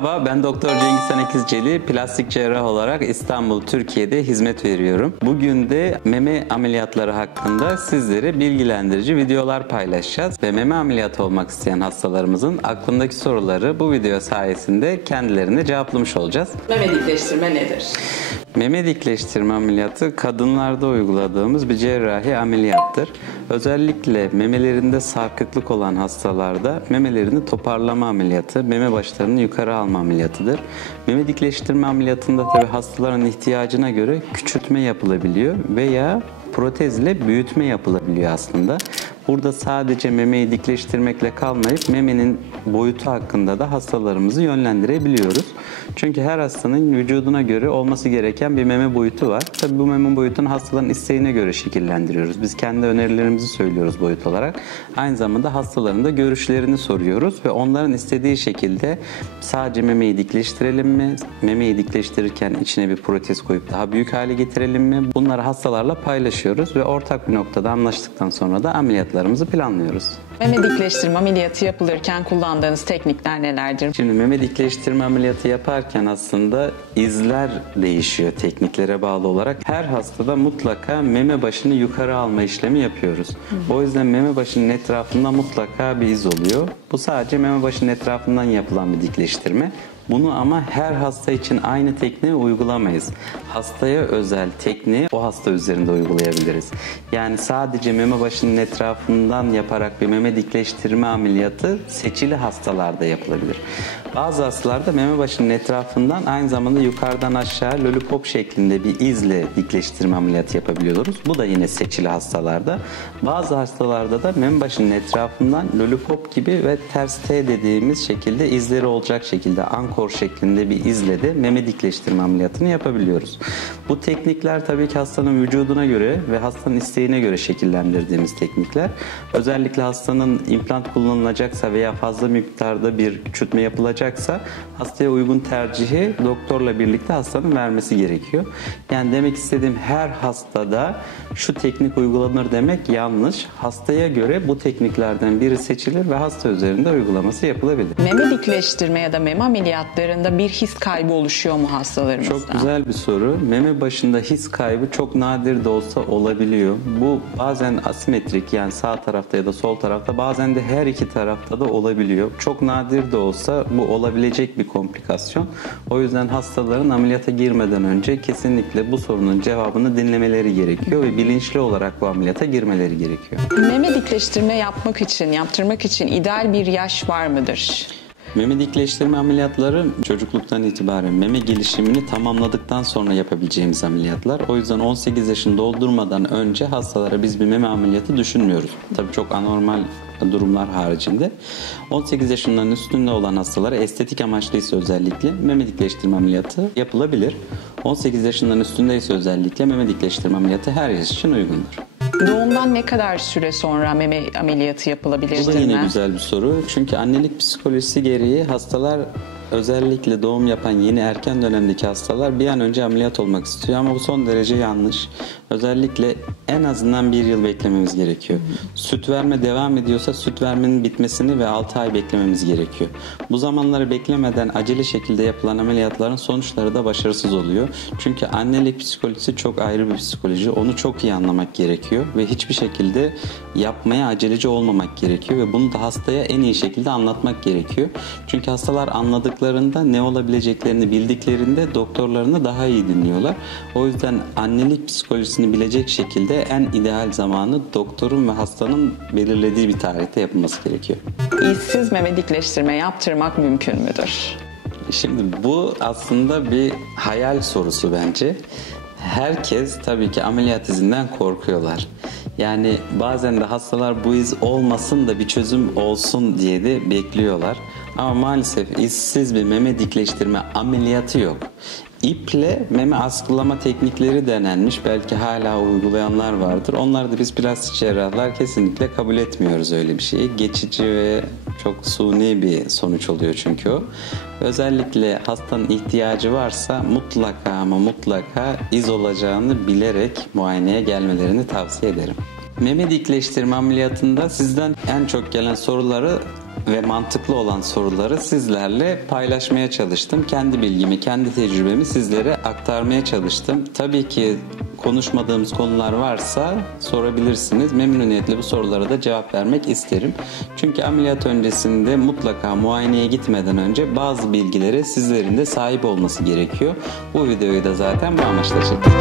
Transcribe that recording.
Merhaba, ben Doktor Cengiz Senekizceli, plastik cerrah olarak İstanbul, Türkiye'de hizmet veriyorum. Bugün de meme ameliyatları hakkında sizlere bilgilendirici videolar paylaşacağız ve meme ameliyatı olmak isteyen hastalarımızın aklındaki soruları bu video sayesinde kendilerine cevaplamış olacağız. Meme dikleştirme nedir? Meme dikleştirme ameliyatı kadınlarda uyguladığımız bir cerrahi ameliyattır. Özellikle memelerinde sarkıklık olan hastalarda memelerini toparlama ameliyatı, meme başlarını yukarı alma ameliyatıdır. Meme dikleştirme ameliyatında tabii hastaların ihtiyacına göre küçültme yapılabiliyor veya protezle büyütme yapılabiliyor aslında. Burada sadece memeyi dikleştirmekle kalmayıp memenin boyutu hakkında da hastalarımızı yönlendirebiliyoruz. Çünkü her hastanın vücuduna göre olması gereken bir meme boyutu var. Tabii bu meme boyutunu hastaların isteğine göre şekillendiriyoruz. Biz kendi önerilerimizi söylüyoruz boyut olarak. Aynı zamanda hastaların da görüşlerini soruyoruz ve onların istediği şekilde sadece memeyi dikleştirelim mi? Memeyi dikleştirirken içine bir protez koyup daha büyük hale getirelim mi? Bunları hastalarla paylaşıyoruz ve ortak bir noktada anlaştıktan sonra da ameliyatlarımızı planlıyoruz. Meme dikleştirme ameliyatı yapılırken kullandığınız teknikler nelerdir? Şimdi meme dikleştirme ameliyatı yaparken aslında izler değişiyor tekniklere bağlı olarak. Her hastada mutlaka meme başını yukarı alma işlemi yapıyoruz. O yüzden meme başının etrafında mutlaka bir iz oluyor. Bu sadece meme başının etrafından yapılan bir dikleştirme. Bunu ama her hasta için aynı tekniği uygulamayız. Hastaya özel tekniği o hasta üzerinde uygulayabiliriz. Yani sadece meme başının etrafından yaparak bir meme dikleştirme ameliyatı seçili hastalarda yapılabilir. Bazı hastalarda meme başının etrafından aynı zamanda yukarıdan aşağı lollipop şeklinde bir izle dikleştirme ameliyatı yapabiliyoruz. Bu da yine seçili hastalarda. Bazı hastalarda da meme başının etrafından lollipop gibi ve ters T dediğimiz şekilde izleri olacak şekilde ankor şeklinde bir izle de meme dikleştirme ameliyatını yapabiliyoruz. Bu teknikler tabii ki hastanın vücuduna göre ve hastanın isteğine göre şekillendirdiğimiz teknikler. Özellikle hastanın implant kullanılacaksa veya fazla miktarda bir küçültme yapılacaksa hastaya uygun tercihi doktorla birlikte hastanın vermesi gerekiyor. Yani demek istediğim her hastada şu teknik uygulanır demek yanlış. Hastaya göre bu tekniklerden biri seçilir ve hasta üzerinde uygulaması yapılabilir. Meme dikleştirme ya da meme ameliyatlarında bir his kaybı oluşuyor mu hastalarımızda? Çok güzel bir soru. Meme başında his kaybı çok nadir de olsa olabiliyor. Bu bazen asimetrik, yani sağ tarafta ya da sol tarafta, bazen de her iki tarafta da olabiliyor. Çok nadir de olsa bu olabilecek bir komplikasyon. O yüzden hastaların ameliyata girmeden önce kesinlikle bu sorunun cevabını dinlemeleri gerekiyor ve bilinçli olarak bu ameliyata girmeleri gerekiyor. Meme dikleştirme yaptırmak için ideal bir yaş var mıdır? Meme dikleştirme ameliyatları çocukluktan itibaren meme gelişimini tamamladıktan sonra yapabileceğimiz ameliyatlar. O yüzden 18 yaşını doldurmadan önce hastalara biz bir meme ameliyatı düşünmüyoruz. Tabii çok anormal durumlar haricinde. 18 yaşından üstünde olan hastalara estetik amaçlıysa özellikle meme dikleştirme ameliyatı yapılabilir. 18 yaşından üstündeyse özellikle meme dikleştirme ameliyatı her yaş için uygundur. Doğumdan ne kadar süre sonra meme ameliyatı yapılabilir? Bu da yine güzel bir soru. Çünkü annelik psikolojisi gereği hastalar, özellikle doğum yapan yeni erken dönemdeki hastalar bir an önce ameliyat olmak istiyor ama bu son derece yanlış. Özellikle en azından 1 yıl beklememiz gerekiyor. Süt verme devam ediyorsa süt vermenin bitmesini ve 6 ay beklememiz gerekiyor. Bu zamanları beklemeden acele şekilde yapılan ameliyatların sonuçları da başarısız oluyor. Çünkü annelik psikolojisi çok ayrı bir psikoloji. Onu çok iyi anlamak gerekiyor ve hiçbir şekilde yapmaya aceleci olmamak gerekiyor ve bunu da hastaya en iyi şekilde anlatmak gerekiyor. Çünkü hastalar anladıklarında, ne olabileceklerini bildiklerinde doktorlarını daha iyi dinliyorlar. O yüzden annelik psikolojisini bilecek şekilde en ideal zamanı doktorun ve hastanın belirlediği bir tarihte yapılması gerekiyor. İzsiz meme dikleştirme yaptırmak mümkün müdür? Şimdi bu aslında bir hayal sorusu bence. Herkes tabii ki ameliyat izinden korkuyorlar. Yani bazen de hastalar bu iz olmasın da bir çözüm olsun diye de bekliyorlar. Ama maalesef izsiz bir meme dikleştirme ameliyatı yok. İple meme askılama teknikleri denenmiş. Belki hala uygulayanlar vardır. Onları da biz plastik cerrahlar kesinlikle kabul etmiyoruz öyle bir şeyi. Geçici ve çok suni bir sonuç oluyor çünkü o. Özellikle hastanın ihtiyacı varsa mutlaka ama mutlaka iz olacağını bilerek muayeneye gelmelerini tavsiye ederim. Meme dikleştirme ameliyatında sizden en çok gelen soruları ve mantıklı olan soruları sizlerle paylaşmaya çalıştım. Kendi bilgimi, kendi tecrübemi sizlere aktarmaya çalıştım. Tabii ki konuşmadığımız konular varsa sorabilirsiniz. Memnuniyetle bu sorulara da cevap vermek isterim. Çünkü ameliyat öncesinde mutlaka muayeneye gitmeden önce bazı bilgilere sizlerin de sahip olması gerekiyor. Bu videoyu da zaten bu amaçla çektik.